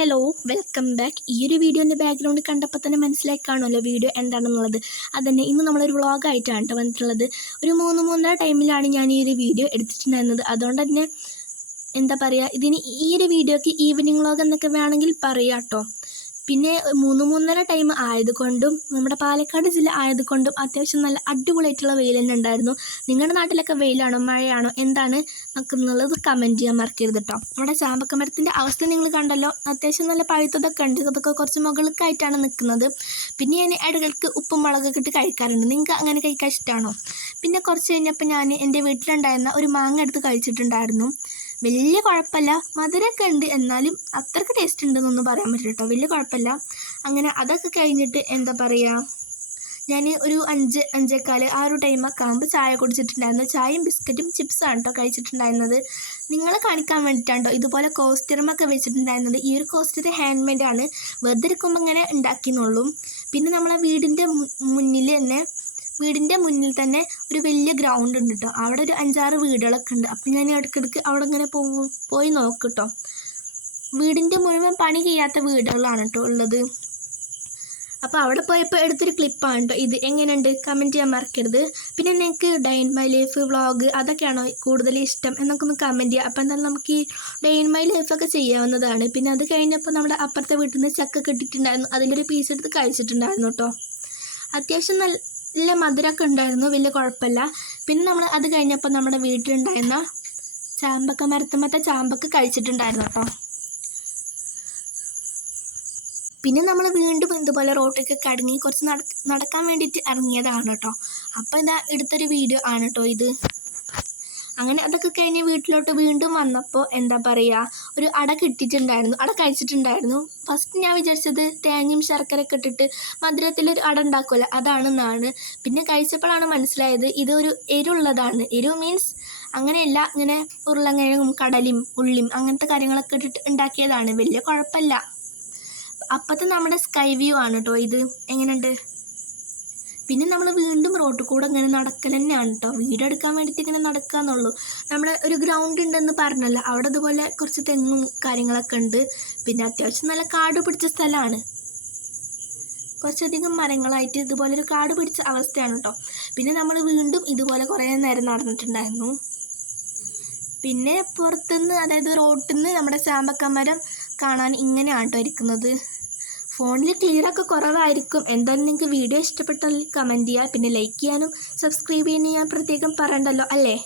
Hello welcome back. ഈ ഒരു വീഡിയോൻ്റെ ബാക്ക്ഗ്രൗണ്ട് കണ്ടപ്പോൾ തന്നെ മനസ്സിലായി കാണുമല്ലോ വീഡിയോ എന്താണെന്നുള്ളത്. അതന്നെ ഇന്ന് നമ്മളൊരു വ്ളോഗായിട്ടാണ് കേട്ടോ വന്നിട്ടുള്ളത്. ഒരു 3-3:30 ടൈമിലാണ് ഞാൻ ഈ ഒരു വീഡിയോ എടുത്തിട്ടുണ്ടായിരുന്നത്. അതുകൊണ്ട് തന്നെ എന്താ പറയുക, ഇതിന് ഈ ഒരു വീഡിയോക്ക് ഈവനിങ് വ്ളോഗ് എന്നൊക്കെ വേണമെങ്കിൽ പറയാം കേട്ടോ. പിന്നെ 3-3:30 ടൈം ആയതുകൊണ്ടും നമ്മുടെ പാലക്കാട് ജില്ല ആയതുകൊണ്ടും അത്യാവശ്യം നല്ല അടിപൊളിയായിട്ടുള്ള വെയിൽ തന്നെ ഉണ്ടായിരുന്നു. നിങ്ങളുടെ നാട്ടിലൊക്കെ വെയിലാണോ മഴയാണോ എന്താണ് എന്നുള്ളത് കമൻറ്റ് ചെയ്യാൻ മറക്കരുത് കേട്ടോ. നമ്മുടെ ചാമ്പക്ക മരത്തിൻ്റെ അവസ്ഥ നിങ്ങൾ കണ്ടല്ലോ, അത്യാവശ്യം നല്ല പഴുത്തതൊക്കെ ഉണ്ട്. അതൊക്കെ കുറച്ച് മുകൾക്കായിട്ടാണ് നിൽക്കുന്നത്. പിന്നെ ഞാൻ ഇടകൾക്ക് ഉപ്പും മുളകൊക്കെ ഇട്ട് കഴിക്കാറുണ്ട്. നിങ്ങൾക്ക് അങ്ങനെ കഴിക്കാൻ ഇഷ്ടമാണോ? പിന്നെ കുറച്ച് കഴിഞ്ഞപ്പോൾ ഞാൻ എൻ്റെ വീട്ടിലുണ്ടായിരുന്ന ഒരു മാങ്ങ എടുത്ത് കഴിച്ചിട്ടുണ്ടായിരുന്നു. വലിയ കുഴപ്പമില്ല, മധുരമൊക്കെ ഉണ്ട്, എന്നാലും അത്രയ്ക്ക് ടേസ്റ്റ് ഉണ്ടെന്നൊന്നും പറയാൻ പറ്റില്ല കേട്ടോ. വലിയ കുഴപ്പമില്ല. അങ്ങനെ അതൊക്കെ കഴിഞ്ഞിട്ട് എന്താ പറയുക, ഞാൻ ഒരു 5-5:15 ആ ഒരു ടൈമൊക്കെ ആകുമ്പോൾ ചായ കുടിച്ചിട്ടുണ്ടായിരുന്നു. ചായയും ബിസ്ക്കറ്റും ചിപ്സാണ് കേട്ടോ കഴിച്ചിട്ടുണ്ടായിരുന്നത്. നിങ്ങളെ കാണിക്കാൻ വേണ്ടിയിട്ടാണ് കേട്ടോ ഇതുപോലെ കോസ്റ്ററുമൊക്കെ വെച്ചിട്ടുണ്ടായിരുന്നത്. ഈ ഒരു കോസ്റ്റർ ഹാൻഡ് മെയ്ഡാണ്, വെറുതെ ഇരിക്കുമ്പോൾ ഇങ്ങനെ ഉണ്ടാക്കിയെന്നുള്ളൂ. പിന്നെ നമ്മളെ വീടിൻ്റെ മുന്നിൽ തന്നെ ഒരു വലിയ ഗ്രൗണ്ട് ഉണ്ട് കേട്ടോ. അവിടെ ഒരു 5-6 വീടുകളൊക്കെ ഉണ്ട്. അപ്പം ഞാൻ ഇടയ്ക്കിടയ്ക്ക് അവിടെ ഇങ്ങനെ പോയി നോക്കും കേട്ടോ. വീടിൻ്റെ മുഴുവൻ പണി ചെയ്യാത്ത വീടുകളാണ് കേട്ടോ ഉള്ളത്. അപ്പോൾ അവിടെ പോയപ്പോൾ എടുത്തൊരു ക്ലിപ്പാണ് കേട്ടോ ഇത്. എങ്ങനെയുണ്ട് കമൻറ്റ് ചെയ്യാൻ മറക്കരുത്. പിന്നെ നിങ്ങൾക്ക് day in my life vlog അതൊക്കെയാണോ കൂടുതൽ ഇഷ്ടം എന്നൊക്കെ ഒന്ന് കമൻറ്റ് ചെയ്യുക. അപ്പോൾ എന്തായാലും നമുക്ക് ഈ ഡേ ഇൻ മൈ ലൈഫൊക്കെ ചെയ്യാവുന്നതാണ്. പിന്നെ അത് കഴിഞ്ഞപ്പോൾ നമ്മുടെ അപ്പുറത്തെ വീട്ടിൽ നിന്ന് ചക്ക കിട്ടിയിട്ടുണ്ടായിരുന്നു. അതിലൊരു പീസ് എടുത്ത് കഴിച്ചിട്ടുണ്ടായിരുന്നു കേട്ടോ. അത്യാവശ്യം നല്ല മധുരമൊക്കെ ഉണ്ടായിരുന്നു, വലിയ കുഴപ്പമില്ല. പിന്നെ നമ്മൾ അത് കഴിഞ്ഞപ്പോൾ നമ്മുടെ വീട്ടിലുണ്ടായിരുന്ന ചാമ്പക്ക മരത്തുമ്മത്തെ ചാമ്പക്ക കഴിച്ചിട്ടുണ്ടായിരുന്നു കേട്ടോ. പിന്നെ നമ്മൾ വീണ്ടും ഇതുപോലെ റോട്ടിലേക്ക് കടങ്ങി കുറച്ച് നടക്കാൻ വേണ്ടിയിട്ട് ഇറങ്ങിയതാണ് കേട്ടോ. അപ്പോൾ ഇതാ എടുത്തൊരു വീഡിയോ ആണ് കേട്ടോ ഇത്. അങ്ങനെ അതൊക്കെ കഴിഞ്ഞ് വീട്ടിലോട്ട് വീണ്ടും വന്നപ്പോൾ എന്താ പറയുക, ഒരു അട കിട്ടിയിട്ടുണ്ടായിരുന്നു. അട കഴിച്ചിട്ടുണ്ടായിരുന്നു. ഫസ്റ്റ് ഞാൻ വിചാരിച്ചത് തേങ്ങയും ശർക്കരയൊക്കെ ഇട്ടിട്ട് മധുരത്തിലൊരു അട ഉണ്ടാക്കുമല്ലോ അതാണെന്നാണ്. പിന്നെ കഴിച്ചപ്പോഴാണ് മനസ്സിലായത് ഇതൊരു എരിവുള്ളതാണ്. എരിവ് മീൻസ് അങ്ങനെയല്ല, ഇങ്ങനെ ഉരുളക്കിഴങ്ങും കടലയും ഉള്ളിയും അങ്ങനത്തെ കാര്യങ്ങളൊക്കെ ഇട്ടിട്ട് ഉണ്ടാക്കിയതാണ്. വലിയ കുഴപ്പമില്ല. അപ്പോഴത്തെ നമ്മുടെ സ്കൈ വ്യൂ ആണ് കേട്ടോ ഇത്. എങ്ങനെയുണ്ട്? പിന്നെ നമ്മൾ വീണ്ടും റോട്ടിൽ കൂടെ ഇങ്ങനെ നടക്കൽ തന്നെയാണ് കേട്ടോ. വീഡിയോ എടുക്കാൻ വേണ്ടിയിട്ട് ഇങ്ങനെ നടക്കുക എന്നുള്ളൂ. നമ്മുടെ ഒരു ഗ്രൗണ്ട് ഉണ്ടെന്ന് പറഞ്ഞല്ലോ, അവിടെ ഇതുപോലെ കുറച്ച് തെങ്ങും കാര്യങ്ങളൊക്കെ ഉണ്ട്. പിന്നെ അത്യാവശ്യം നല്ല കാട് പിടിച്ച സ്ഥലമാണ്, കുറച്ചധികം മരങ്ങളായിട്ട് ഇതുപോലെ ഒരു കാട് പിടിച്ച അവസ്ഥയാണ് കേട്ടോ. പിന്നെ നമ്മൾ വീണ്ടും ഇതുപോലെ കുറേ നേരം നടന്നിട്ടുണ്ടായിരുന്നു. പിന്നെ പുറത്തുനിന്ന്, അതായത് റോട്ടിൽ നിന്ന് നമ്മുടെ ചാമ്പക്ക മരം കാണാൻ ഇങ്ങനെയാണ് കേട്ടോ ഇരിക്കുന്നത്. ഫോണിൽ ക്ലിയറൊക്കെ കുറവായിരിക്കും. എന്തായാലും നിങ്ങൾക്ക് വീഡിയോ ഇഷ്ടപ്പെട്ടാൽ കമൻറ്റ് ചെയ്യുക. പിന്നെ ലൈക്ക് ചെയ്യാനും സബ്സ്ക്രൈബ് ചെയ്യാനും ഞാൻ പ്രത്യേകം പറയണ്ടല്ലോ അല്ലേ.